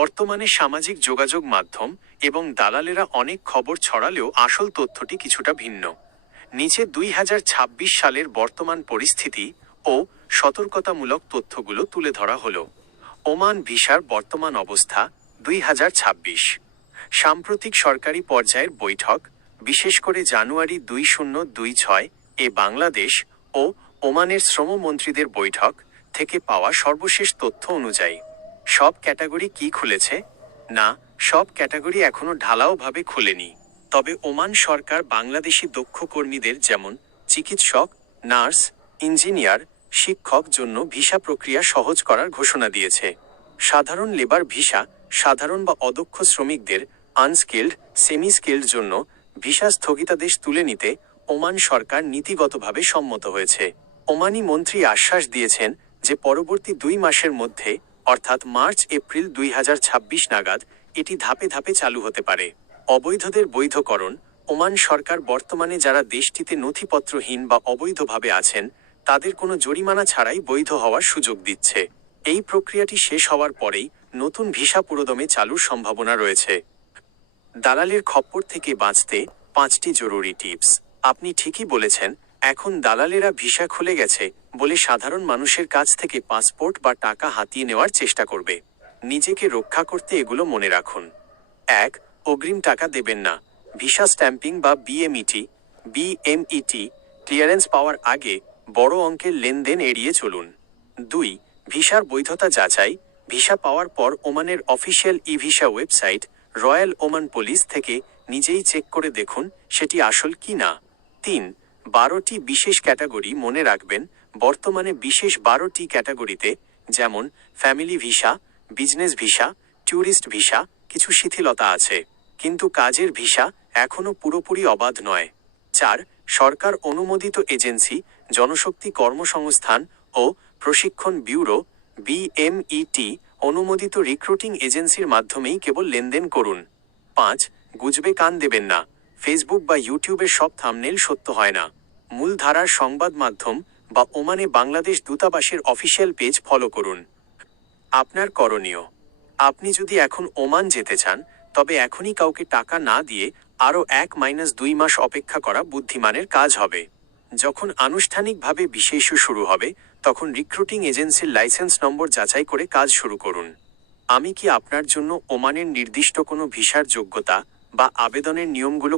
বর্তমানে সামাজিক যোগাযোগ মাধ্যম এবং দালালেরা অনেক খবর ছড়ালেও আসল তথ্যটি কিছুটা ভিন্ন। নিচে 2026 সালের বর্তমান পরিস্থিতি ও সতর্কতামূলক তথ্যগুলো তুলে ধরা হলো। ওমান ভিসার বর্তমান অবস্থা 2026। সাম্প্রতিক সরকারি পর্যায়ের বৈঠক, বিশেষ করে জানুয়ারি 2026 এ বাংলাদেশ ও ওমানের শ্রমমন্ত্রীদের বৈঠক থেকে পাওয়া সর্বশেষ তথ্য অনুযায়ী সব ক্যাটাগরি কি খুলেছে? না, সব ক্যাটাগরি এখনো ঢালাওভাবে খুলেনি। তবে ওমান সরকার বাংলাদেশি দক্ষ কর্মীদের যেমন চিকিৎসক, নার্স, ইঞ্জিনিয়ার, শিক্ষক জন্য ভিসা প্রক্রিয়া সহজ করার ঘোষণা দিয়েছে। সাধারণ লেবার ভিসা, সাধারণ বা অদক্ষ শ্রমিকদের, আনস্কিল্ড, সেমি স্কিল্ড জন্য ভিসা স্থগিতাদেশ তুলে নিতে ওমান সরকার নীতিগতভাবে সম্মত হয়েছে। ওমানি মন্ত্রী আশ্বাস দিয়েছেন যে পরবর্তী 2 মাসের মধ্যে অর্থাৎ মার্চ-এপ্রিল 2026 নাগাদ এটি ধাপে ধাপে চালু হতে পারে। অবৈধদের বৈধকরণ, ওমান সরকার বর্তমানে যারা দেশটিতে নথিপত্রহীন বা অবৈধভাবে আছেন তাদের কোনো জরিমানা ছাড়াই বৈধ হওয়ার সুযোগ দিচ্ছে। এই প্রক্রিয়াটি শেষ হওয়ার পরেই নতুন ভিসা পুরোদমে চালুর সম্ভাবনা রয়েছে। দালালের খপ্পর থেকে বাঁচতে 5টি জরুরি টিপস। আপনি ঠিকই বলেছেন, এখন দালালেরা ভিসা খুলে গেছে বলে সাধারণ মানুষের কাছ থেকে পাসপোর্ট বা টাকা হাতিয়ে নেওয়ার চেষ্টা করবে। নিজেকে রক্ষা করতে এগুলো মনে রাখুন। 1. অগ্রিম টাকা দেবেন না। ভিসা স্ট্যাম্পিং বা বিএমইটি ক্লিয়ারেন্স পাওয়ার আগে বড় অঙ্কের লেনদেন এড়িয়ে চলুন। 2. ভিসার বৈধতা যাচাই। ভিসা পাওয়ার পর ওমানের official e-visa website royal Oman police থেকে নিজেই চেক করে দেখুন সেটি আসল কি না। 3. 12টি বিশেষ ক্যাটাগরি মনে রাখবেন। বর্তমানে বিশেষ 12টি ক্যাটাগরিতে, যেমন family visa, business visa, tourist visa, কিছু শিথিলতা আছে, কিন্তু কাজের ভিসা এখনও পুরোপুরি অবাধ নয়। 4. সরকার অনুমোদিত এজেন্সি, জনশক্তি কর্মসংস্থান ও প্রশিক্ষণ ব্যুরো বিএমইটি অনুমোদিত রিক্রুটিং এজেন্সির মাধ্যমেই কেবল লেনদেন করুন। 5. গুজবে কান দেবেন না। ফেসবুক বা ইউটিউবের সব থাম্বনেল সত্য হয় না। মূলধারার সংবাদ মাধ্যম বা ওমানে বাংলাদেশ দূতাবাসের অফিসিয়াল পেজ ফলো করুন। আপনার করণীয়: আপনি যদি এখন ওমান যেতে চান তবে এখনই কাউকে টাকা না দিয়ে আরও 1-2 মাস অপেক্ষা করা বুদ্ধিমানের কাজ হবে। যখন আনুষ্ঠানিকভাবে ভিসা ইস্যু শুরু হবে তখন রিক্রুটিং এজেন্সির লাইসেন্স নম্বর যাচাই করে কাজ শুরু করুন। আমি কি আপনার জন্য ওমানের নির্দিষ্ট কোনো ভিসার যোগ্যতা বা আবেদনের নিয়মগুলো